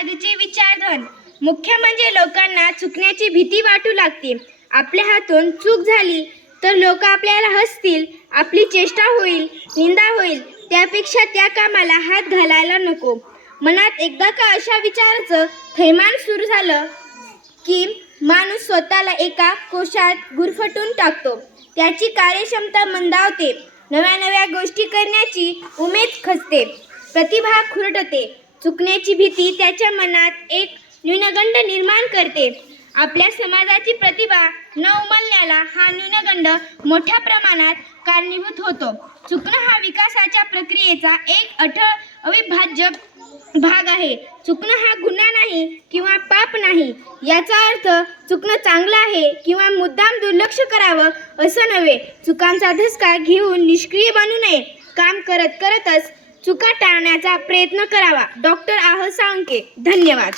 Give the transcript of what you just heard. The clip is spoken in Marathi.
आजचे विचारधन. मुख्य म्हणजे लोकांना चुकण्याची भीती वाटू लागते. आपल्या हातून चूक झाली तर लोक आपल्याला हसतील आपली चेष्टा होईल निंदा होईल. त्यापेक्षा त्या कामाला हात घालायला नको. मनात एकदा का अशा विचाराचं थैमान सुरू झालं की माणूस स्वतःला एका कोशात गुरफटून टाकतो. त्याची कार्यक्षमता मंदावते. नव्या नव्या गोष्टी करण्याची उमेद खचते. प्रतिभा खुरटते. चुकण्याची भीती त्याच्या मनात एक न्यूनगंड निर्माण करते. आपल्या समाजाची प्रतिभा न उमलण्याला हा न्यूनगंड मोठ्या प्रमाणात कारणीभूत होतो. चुकणं हा विकासाच्या प्रक्रियेचा एक अठळ अविभाज्य भाग आहे. चुकणं हा गुन्हा नाही किंवा पाप नाही याचा अर्थ चुकणं चांगलं आहे किंवा मुद्दाम दुर्लक्ष करावं असं नव्हे. चुकांचा धसका घेऊन निष्क्रिय बनू नये. काम करत करतच चुका टाळण्याचा प्रयत्न करावा. डॉक्टर आह सांके धन्यवाद.